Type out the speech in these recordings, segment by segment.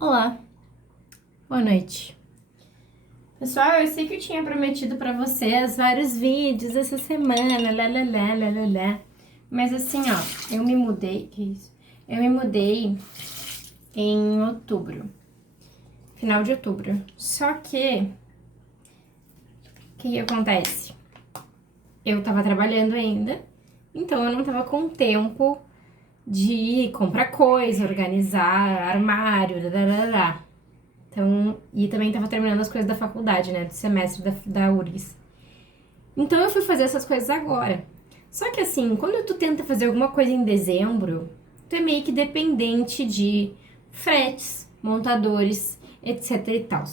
Olá, boa noite. Pessoal, eu sei que eu tinha prometido pra vocês vários vídeos essa semana, lá. Mas assim, ó, eu me mudei, que isso? Eu me mudei em outubro, final de outubro. Só que, o que acontece? Eu tava trabalhando ainda, então eu não tava com tempo de comprar coisa, organizar armário, lá. Então, e também tava terminando as coisas da faculdade, né? Do semestre da URGS. Então eu fui fazer essas coisas agora. Só que assim, quando tu tenta fazer alguma coisa em dezembro, tu é meio que dependente de fretes, montadores, etc e tal.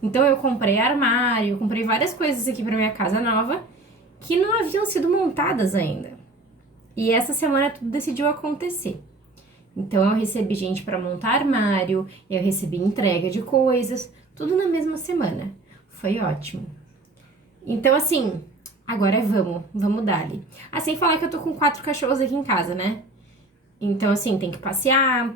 Então eu comprei armário, comprei várias coisas aqui pra minha casa nova que não haviam sido montadas ainda. E essa semana tudo decidiu acontecer. Então eu recebi gente para montar armário, eu recebi entrega de coisas, tudo na mesma semana. Foi ótimo. Então assim, agora vamos dar-lhe. Assim falar que eu tô com 4 cachorros aqui em casa, né? Então assim, tem que passear.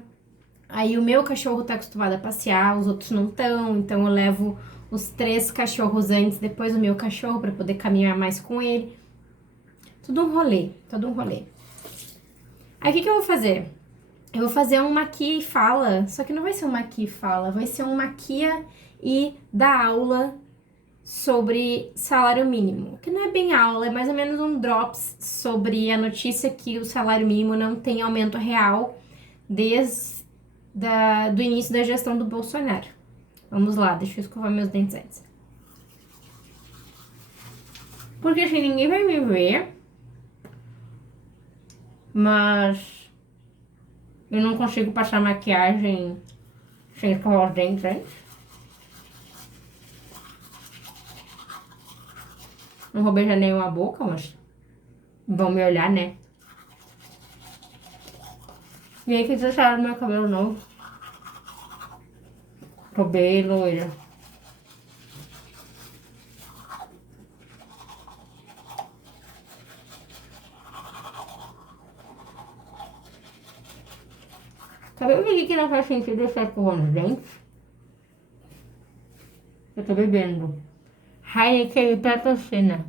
Aí o meu cachorro tá acostumado a passear, os outros não estão, então eu levo os 3 cachorros antes, depois o meu cachorro para poder caminhar mais com ele. Tudo um rolê, todo um rolê. Aí o que eu vou fazer? Eu vou fazer um maquia e fala, só que não vai ser um maquia e fala, vai ser um maquia e dá aula sobre salário mínimo. Que não é bem aula, é mais ou menos um drops sobre a notícia que o salário mínimo não tem aumento real desde do início da gestão do Bolsonaro. Vamos lá, deixa eu escovar meus dentes antes. Porque assim, ninguém vai me ver, mas eu não consigo passar maquiagem sem escovar os dentes antes. Não vou beijar nenhuma boca, mas vão me olhar, né? E aí, que vocês acharam do meu cabelo novo? Tô bem loira. Sabe o que não faz sentido eu escovar os dentes? Eu tô bebendo Heineken e Petrocina.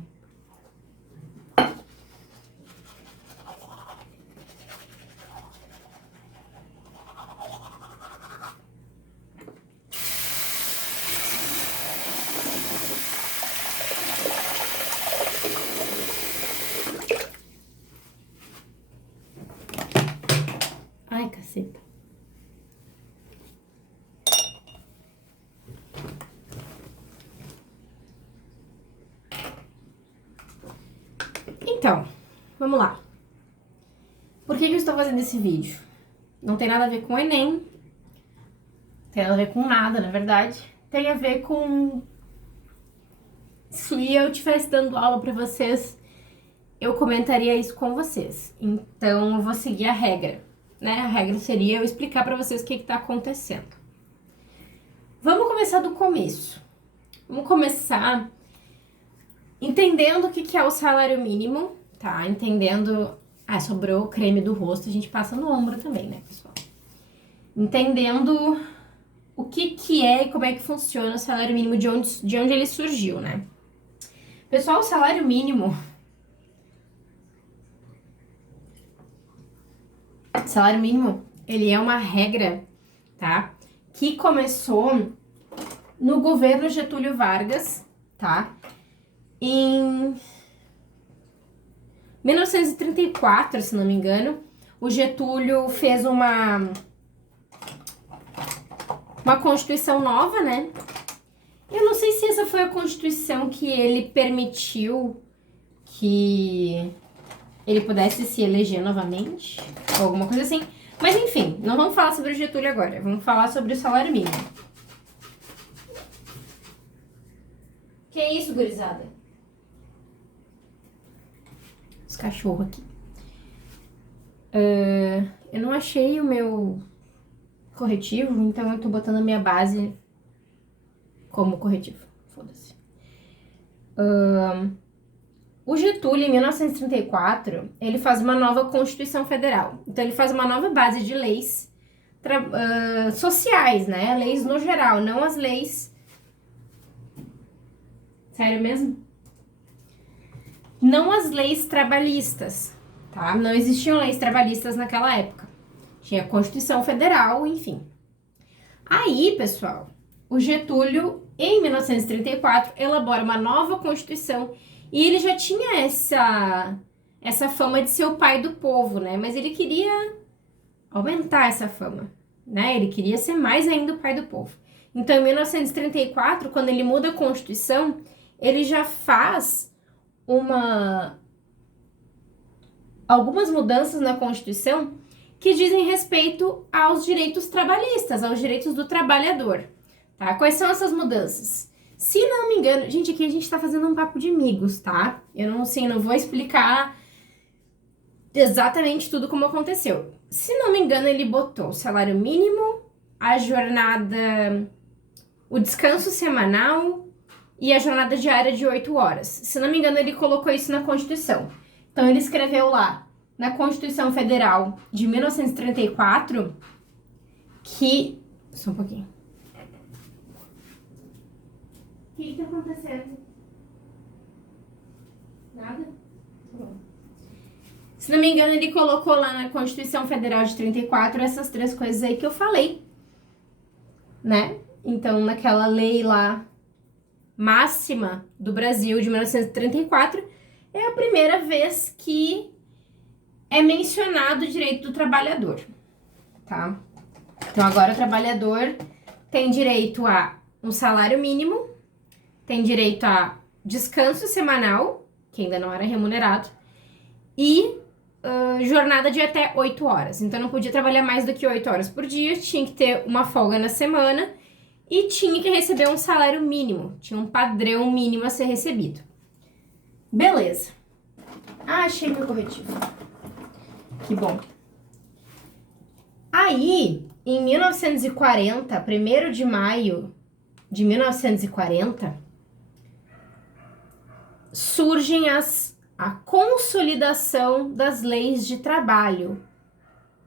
Ai, caceta. Então, vamos lá. Por que eu estou fazendo esse vídeo? Não tem nada a ver com o Enem. Não tem nada a ver com nada, na verdade. Tem a ver com... Se eu estivesse dando aula pra vocês, eu comentaria isso com vocês. Então, eu vou seguir a regra, né? A regra seria eu explicar pra vocês o que tá acontecendo. Vamos começar do começo. Vamos começar entendendo o que é o salário mínimo, tá? Entendendo... Ah, sobrou o creme do rosto, a gente passa no ombro também, né, pessoal? Entendendo o que é e como é que funciona o salário mínimo, de onde ele surgiu, né? Pessoal, o salário mínimo... Salário mínimo, ele é uma regra, tá? Que começou no governo Getúlio Vargas, tá? Em 1934, se não me engano, o Getúlio fez uma Constituição nova, né? Eu não sei se essa foi a Constituição que ele permitiu que ele pudesse se eleger novamente, ou alguma coisa assim. Mas enfim, não vamos falar sobre o Getúlio agora, vamos falar sobre o salário mínimo. Que é isso, gurizada? Os cachorros aqui. Eu não achei o meu corretivo, então eu tô botando a minha base como corretivo. Foda-se. O Getúlio, em 1934, ele faz uma nova Constituição Federal. Então, ele faz uma nova base de leis sociais, né? Leis no geral, não as leis... Sério mesmo? Não as leis trabalhistas, tá? Não existiam leis trabalhistas naquela época. Tinha a Constituição Federal, enfim. Aí, pessoal, o Getúlio, em 1934, elabora uma nova Constituição e ele já tinha essa fama de ser o pai do povo, né? Mas ele queria aumentar essa fama, né? Ele queria ser mais ainda o pai do povo. Então, em 1934, quando ele muda a Constituição, ele já faz algumas mudanças na Constituição que dizem respeito aos direitos trabalhistas, aos direitos do trabalhador, tá? Quais são essas mudanças? Se não me engano, gente, aqui a gente tá fazendo um papo de amigos, tá? Eu não vou explicar exatamente tudo como aconteceu. Se não me engano, ele botou o salário mínimo, a jornada, o descanso semanal e a jornada diária de 8 horas. Se não me engano, ele colocou isso na Constituição. Então, ele escreveu lá, na Constituição Federal de 1934, que... Só um pouquinho. O que tá acontecendo? Nada? Bom. Se não me engano, ele colocou lá na Constituição Federal de 34 essas 3 coisas aí que eu falei, né? Então, naquela lei lá máxima do Brasil de 1934, é a primeira vez que é mencionado o direito do trabalhador, tá? Então, agora o trabalhador tem direito a um salário mínimo, tem direito a descanso semanal, que ainda não era remunerado, e jornada de até 8 horas. Então, não podia trabalhar mais do que 8 horas por dia, tinha que ter uma folga na semana e tinha que receber um salário mínimo. Tinha um padrão mínimo a ser recebido. Beleza. Ah, achei meu corretivo. Que bom. Aí, em 1940, 1º de maio de 1940, surgem a consolidação das leis de trabalho.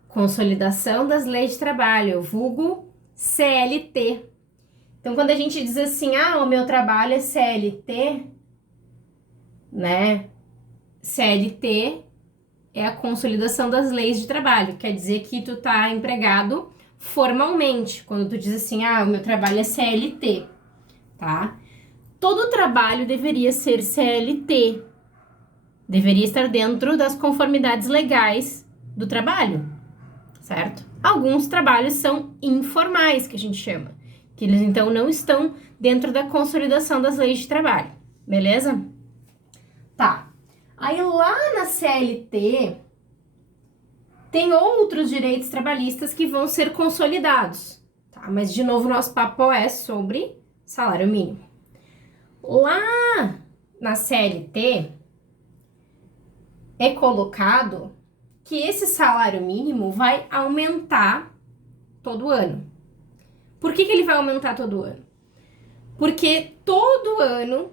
Consolidação das leis de trabalho, vulgo CLT. Então, quando a gente diz assim, o meu trabalho é CLT, né? CLT é a consolidação das leis de trabalho. Quer dizer que tu tá empregado formalmente. Quando tu diz assim, o meu trabalho é CLT, tá? Todo trabalho deveria ser CLT. Deveria estar dentro das conformidades legais do trabalho, certo? Alguns trabalhos são informais, que a gente chama, que eles então não estão dentro da consolidação das leis de trabalho, beleza? Tá. Aí lá na CLT tem outros direitos trabalhistas que vão ser consolidados, tá? Mas de novo nosso papo é sobre salário mínimo. Lá na CLT é colocado que esse salário mínimo vai aumentar todo ano. Por que ele vai aumentar todo ano? Porque todo ano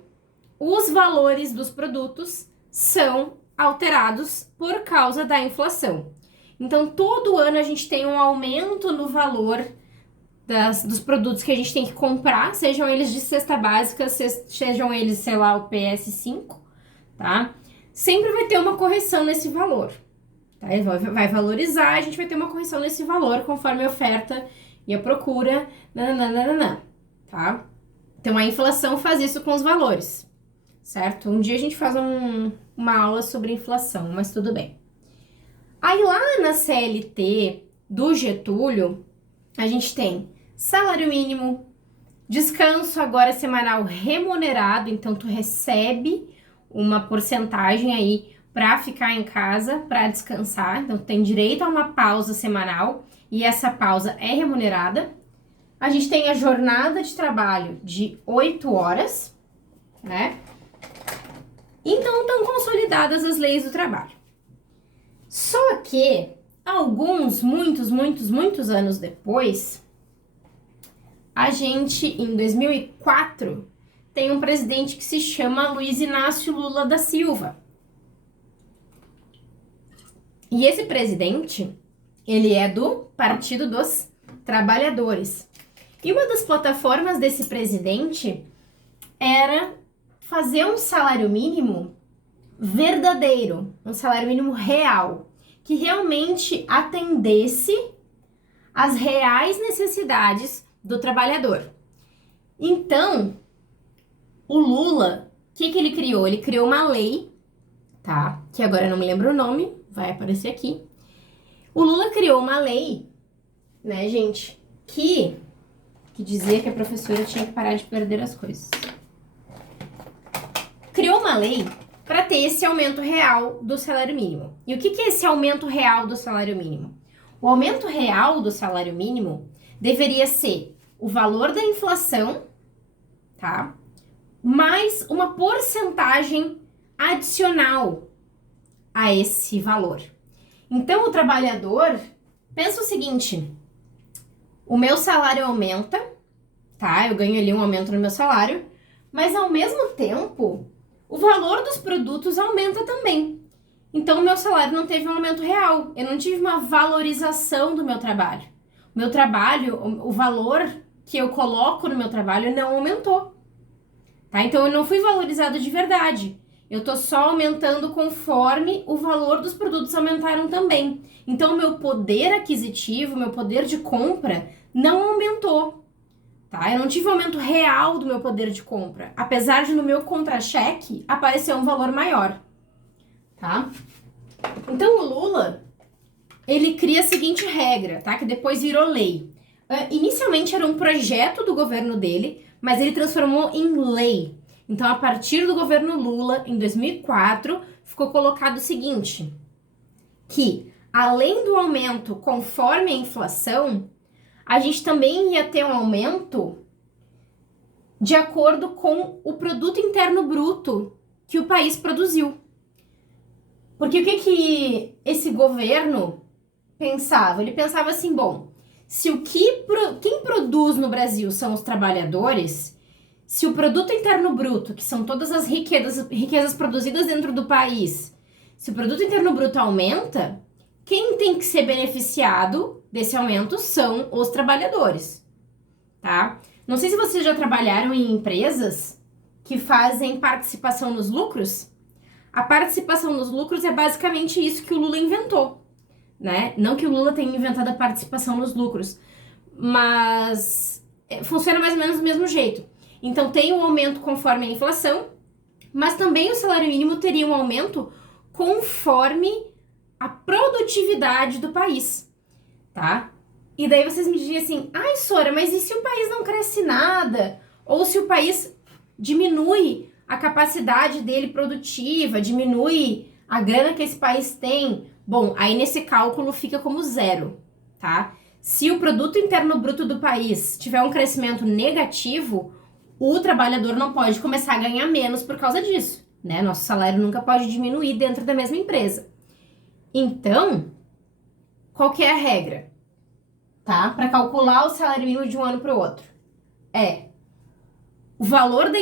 os valores dos produtos são alterados por causa da inflação. Então, todo ano a gente tem um aumento no valor dos produtos que a gente tem que comprar, sejam eles de cesta básica, sejam eles, sei lá, o PS5, tá? Sempre vai ter uma correção nesse valor, tá? Vai valorizar, a gente vai ter uma correção nesse valor conforme a oferta e a procura, tá? Então, a inflação faz isso com os valores, certo? Um dia a gente faz uma aula sobre inflação, mas tudo bem. Aí, lá na CLT do Getúlio, a gente tem salário mínimo, descanso agora semanal remunerado, então tu recebe uma porcentagem aí para ficar em casa, para descansar, então tu tem direito a uma pausa semanal e essa pausa é remunerada. A gente tem a jornada de trabalho de 8 horas, né? Então, estão consolidadas as leis do trabalho. Só que, muitos anos depois, a gente, em 2004, tem um presidente que se chama Luiz Inácio Lula da Silva. E esse presidente, ele é do Partido dos trabalhadores. E uma das plataformas desse presidente era fazer um salário mínimo verdadeiro, um salário mínimo real, que realmente atendesse às reais necessidades do trabalhador. Então, o Lula, o que ele criou? Ele criou uma lei, tá? Que agora eu não me lembro o nome, vai aparecer aqui. O Lula criou uma lei, né, gente, que dizia que a professora tinha que parar de perder as coisas. Criou uma lei para ter esse aumento real do salário mínimo. E o que é esse aumento real do salário mínimo? O aumento real do salário mínimo deveria ser o valor da inflação, tá? Mais uma porcentagem adicional a esse valor. Então, o trabalhador pensa o seguinte: o meu salário aumenta, tá? Eu ganho ali um aumento no meu salário, mas ao mesmo tempo, o valor dos produtos aumenta também. Então, o meu salário não teve um aumento real. Eu não tive uma valorização do meu trabalho. O meu trabalho, o valor que eu coloco no meu trabalho não aumentou. Tá? Então, eu não fui valorizado de verdade. Eu tô só aumentando conforme o valor dos produtos aumentaram também. Então, o meu poder aquisitivo, meu poder de compra não aumentou. Tá? Eu não tive um aumento real do meu poder de compra. Apesar de no meu contra-cheque aparecer um valor maior. Tá? Então, o Lula, ele cria a seguinte regra, tá? Que depois virou lei. Inicialmente era um projeto do governo dele, mas ele transformou em lei. Então, a partir do governo Lula, em 2004, ficou colocado o seguinte, que além do aumento conforme a inflação, a gente também ia ter um aumento de acordo com o produto interno bruto que o país produziu. Porque o que esse governo pensava? Ele pensava assim, bom, se quem produz no Brasil são os trabalhadores, se o produto interno bruto, que são todas as riquezas produzidas dentro do país, se o produto interno bruto aumenta, quem tem que ser beneficiado desse aumento são os trabalhadores, tá? Não sei se vocês já trabalharam em empresas que fazem participação nos lucros. A participação nos lucros é basicamente isso que o Lula inventou, né? Não que o Lula tenha inventado a participação nos lucros, mas funciona mais ou menos do mesmo jeito. Então, tem um aumento conforme a inflação, mas também o salário mínimo teria um aumento conforme a produtividade do país, tá? E daí vocês me dizem assim, ai, Sora, mas e se o país não cresce nada? Ou se o país diminui a capacidade dele produtiva, diminui a grana que esse país tem? Bom, aí nesse cálculo fica como zero, tá? Se o produto interno bruto do país tiver um crescimento negativo, o trabalhador não pode começar a ganhar menos por causa disso, né? Nosso salário nunca pode diminuir dentro da mesma empresa. Então, qual que é a regra, tá? Para calcular o salário mínimo de um ano para o outro? O valor da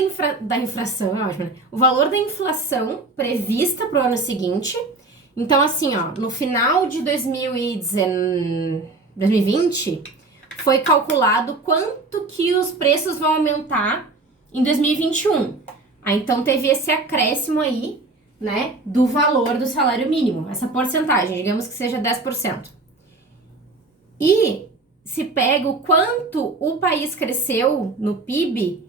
inflação, é ótimo, né? O valor da inflação prevista para o ano seguinte. Então, assim, ó, no final de 2020, foi calculado quanto que os preços vão aumentar em 2021. Aí, então, teve esse acréscimo aí, né, do valor do salário mínimo, essa porcentagem, digamos que seja 10%. E se pega o quanto o país cresceu no PIB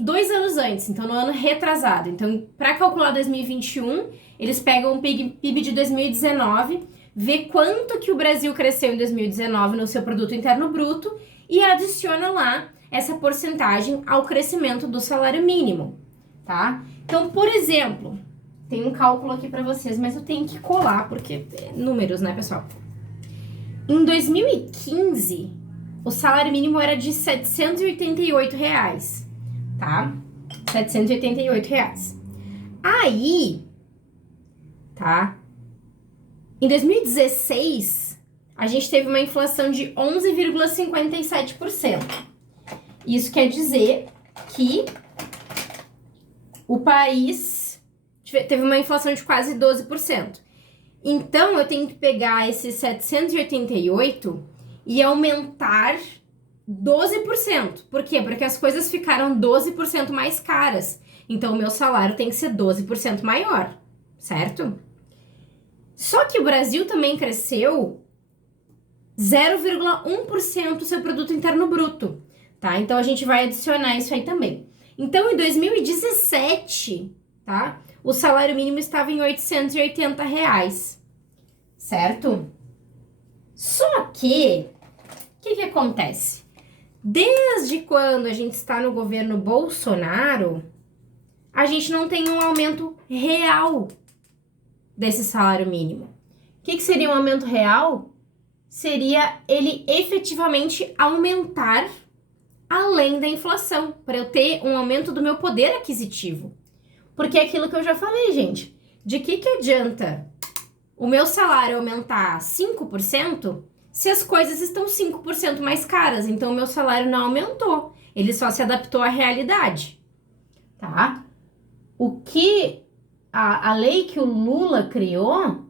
2 anos antes, então no ano retrasado. Então, para calcular 2021, eles pegam o PIB de 2019, vê quanto que o Brasil cresceu em 2019 no seu produto interno bruto e adiciona lá essa porcentagem ao crescimento do salário mínimo, tá? Então, por exemplo, tem um cálculo aqui para vocês, mas eu tenho que colar, porque é números, né, pessoal? Em 2015, o salário mínimo era de R$ 788, tá? R$ 788. Aí, tá? Em 2016, a gente teve uma inflação de 11,57%. Isso quer dizer que o país teve uma inflação de quase 12%. Então, eu tenho que pegar esses 788 ia aumentar 12%. Por quê? Porque as coisas ficaram 12% mais caras. Então, o meu salário tem que ser 12% maior, certo? Só que o Brasil também cresceu 0,1% do seu produto interno bruto, tá? Então, a gente vai adicionar isso aí também. Então, em 2017, tá? O salário mínimo estava em R$ 880, certo? Só que, o que acontece? Desde quando a gente está no governo Bolsonaro, a gente não tem um aumento real desse salário mínimo. O que seria um aumento real? Seria ele efetivamente aumentar além da inflação, para eu ter um aumento do meu poder aquisitivo. Porque é aquilo que eu já falei, gente. De que adianta o meu salário aumentar 5% se as coisas estão 5% mais caras? Então, o meu salário não aumentou. Ele só se adaptou à realidade, tá? O que a lei que o Lula criou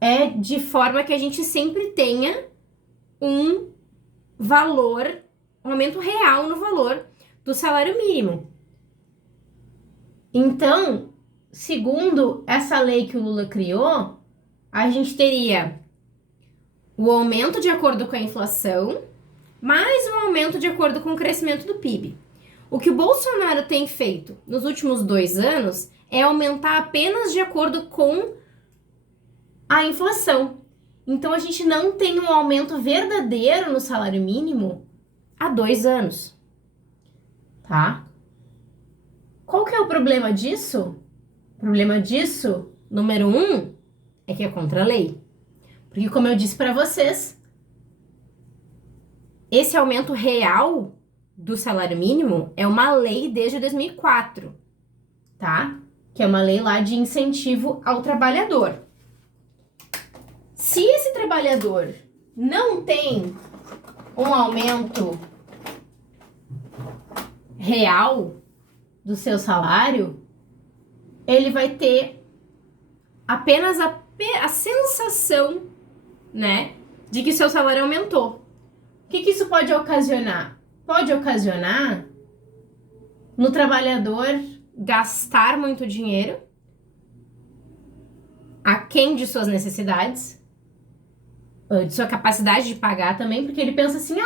é de forma que a gente sempre tenha um valor, um aumento real no valor do salário mínimo. Então, segundo essa lei que o Lula criou, a gente teria o aumento de acordo com a inflação, mais um aumento de acordo com o crescimento do PIB. O que o Bolsonaro tem feito nos últimos 2 anos é aumentar apenas de acordo com a inflação. Então, a gente não tem um aumento verdadeiro no salário mínimo há 2 anos, tá? Qual que é o problema disso? O problema disso, número 1, é que é contra a lei. Porque, como eu disse para vocês, esse aumento real do salário mínimo é uma lei desde 2004, tá? Que é uma lei lá de incentivo ao trabalhador. Se esse trabalhador não tem um aumento real do seu salário, ele vai ter apenas a sensação, né, de que seu salário aumentou. O que isso pode ocasionar? Pode ocasionar no trabalhador gastar muito dinheiro aquém de suas necessidades, de sua capacidade de pagar também, porque ele pensa assim,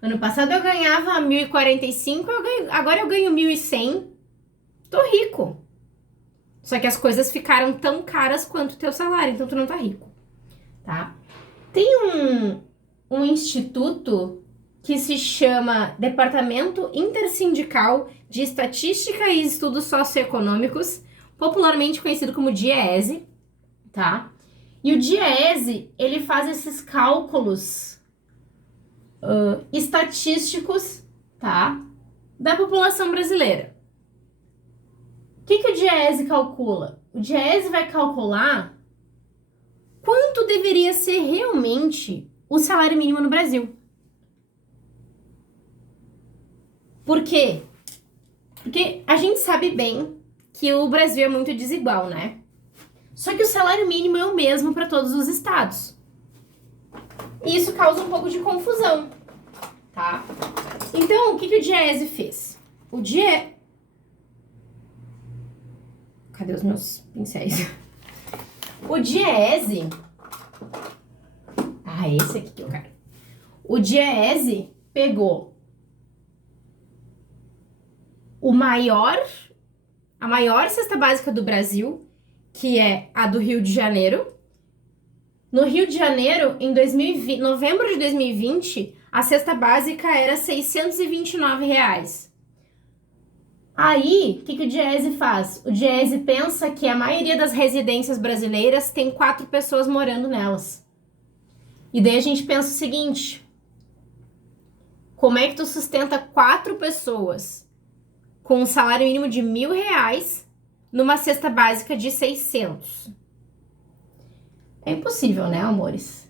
ano passado eu ganhava 1.045, agora eu ganho 1.100, tô rico. Só que as coisas ficaram tão caras quanto o teu salário, então tu não tá rico, tá? Tem um instituto que se chama Departamento Intersindical de Estatística e Estudos Socioeconômicos, popularmente conhecido como DIEESE, tá? E o DIEESE, ele faz esses cálculos estatísticos, tá? Da população brasileira. O que o DIEESE calcula? O DIEESE vai calcular quanto deveria ser realmente o salário mínimo no Brasil. Por quê? Porque a gente sabe bem que o Brasil é muito desigual, né? Só que o salário mínimo é o mesmo para todos os estados. E isso causa um pouco de confusão, tá? Então, o que o DIEESE fez? Cadê os meus pincéis? O DIEESE... esse aqui que eu quero. O DIEESE pegou a maior cesta básica do Brasil, que é a do Rio de Janeiro. No Rio de Janeiro, em novembro de 2020, a cesta básica era R$ 629. Aí, o que o DIEESE faz? O DIEESE pensa que a maioria das residências brasileiras tem 4 pessoas morando nelas. E daí a gente pensa o seguinte: como é que tu sustenta 4 pessoas com um salário mínimo de R$ 1.000 numa cesta básica de 600? É impossível, né, amores?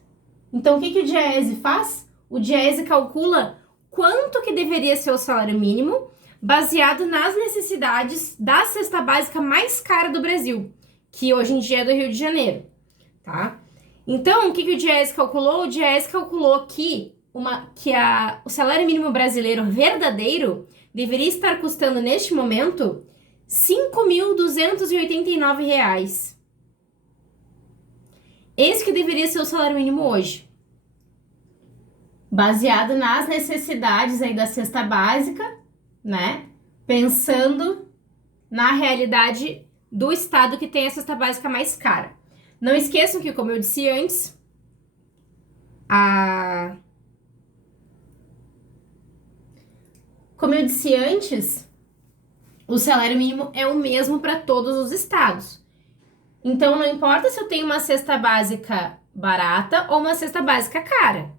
Então, o que o DIEESE faz? O DIEESE calcula quanto que deveria ser o salário mínimo baseado nas necessidades da cesta básica mais cara do Brasil, que hoje em dia é do Rio de Janeiro, tá? Então, o que o Diese calculou? O Diese calculou que, o salário mínimo brasileiro verdadeiro deveria estar custando, neste momento, R$ 5.289. Esse que deveria ser o salário mínimo hoje. Baseado nas necessidades aí da cesta básica, né? Pensando na realidade do estado que tem a cesta básica mais cara. Não esqueçam que, como eu disse antes, o salário mínimo é o mesmo para todos os estados. Então, não importa se eu tenho uma cesta básica barata ou uma cesta básica cara.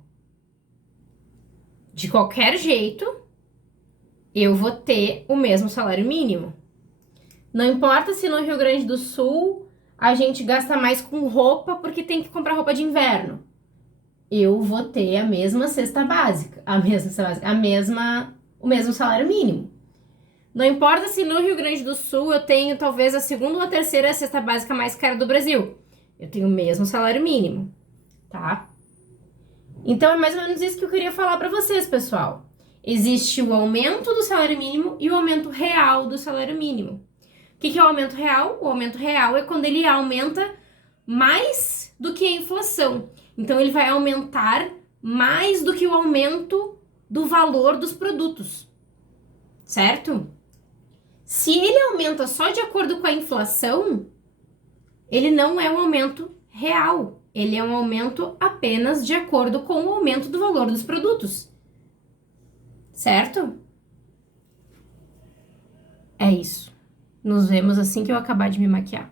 De qualquer jeito, eu vou ter o mesmo salário mínimo. Não importa se no Rio Grande do Sul a gente gasta mais com roupa porque tem que comprar roupa de inverno. Eu vou ter a mesma cesta básica, o mesmo salário mínimo. Não importa se no Rio Grande do Sul eu tenho talvez a segunda ou a terceira cesta básica mais cara do Brasil. Eu tenho o mesmo salário mínimo, tá? Então é mais ou menos isso que eu queria falar para vocês, pessoal. Existe o aumento do salário mínimo e o aumento real do salário mínimo. O que é o aumento real? O aumento real é quando ele aumenta mais do que a inflação. Então ele vai aumentar mais do que o aumento do valor dos produtos, certo? Se ele aumenta só de acordo com a inflação, ele não é um aumento real. Ele é um aumento apenas de acordo com o aumento do valor dos produtos. Certo? É isso. Nos vemos assim que eu acabar de me maquiar.